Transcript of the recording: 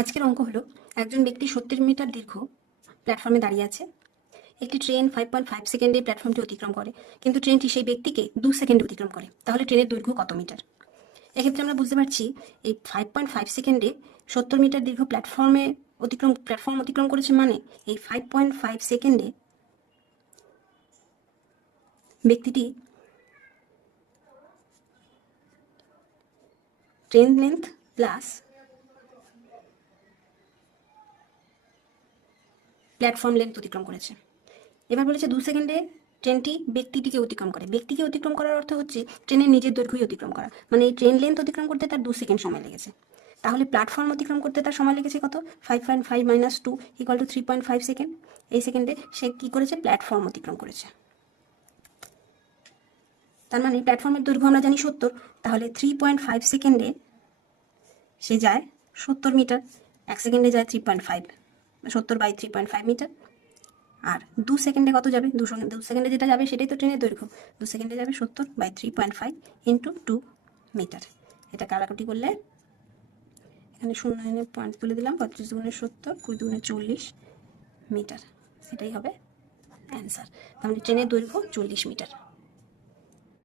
আজকের অঙ্ক হলো একজন ব্যক্তি 70 মিটার দীর্ঘ প্ল্যাটফর্মে দাঁড়িয়ে আছে। একটি ট্রেন 5.5 সেকেন্ডে প্ল্যাটফর্মটি অতিক্রম করে, কিন্তু ট্রেনটি সেই ব্যক্তিকে 2 সেকেন্ডে অতিক্রম করে। তাহলে ট্রেনের দৈর্ঘ্য কত মিটার? এক্ষেত্রে আমরা বুঝতে পারছি এই 5.5 সেকেন্ডে 70 মিটার দীর্ঘ প্ল্যাটফর্ম অতিক্রম করেছে, মানে এই 5.5 সেকেন্ডে ব্যক্তিটি train length plus platform length অতিক্রম করেছে। এবার বলেছে 2 সেকেন্ডে ট্রেনটি ব্যক্তিটিকে অতিক্রম করে। ব্যক্তিকে অতিক্রম করার অর্থ হচ্ছে ট্রেনের নিজের দৈর্ঘ্যই অতিক্রম করা, মানে এই ট্রেন লেন্থ অতিক্রম করতে তার 2 সেকেন্ড সময় লেগেছে। তাহলে প্ল্যাটফর্ম অতিক্রম করতে তার সময় লেগেছে কত? 5.5 মাইনাস 2 ইকুয়াল টু 3.5 সেকেন্ড। এই সেকেন্ডে সে কী করেছে? প্ল্যাটফর্ম অতিক্রম করেছে। তার মানে প্ল্যাটফর্মের দৈর্ঘ্য আমরা জানি 70, তাহলে 3.5 সেকেন্ডে সে যায় 70 মিটার, 1 সেকেন্ডে যায় 3.5, 70/3.5 মিটার। আর 2 সেকেন্ডে কত যাবে? 2 সেকেন্ডে যেটা যাবে সেটাই তো ট্রেনের দৈর্ঘ্য। 2 সেকেন্ডে যাবে 70/3.5 ইন্টু 2 মিটার। এটা কাটাকুটি করলে এখানে শূন্য এনে পয়েন্ট তুলে দিলাম, 35 দুগুণে 70, 20 দুগুণে 40 মিটার। এটাই হবে অ্যান্সার। তাহলে ট্রেনের দৈর্ঘ্য 40 মিটার।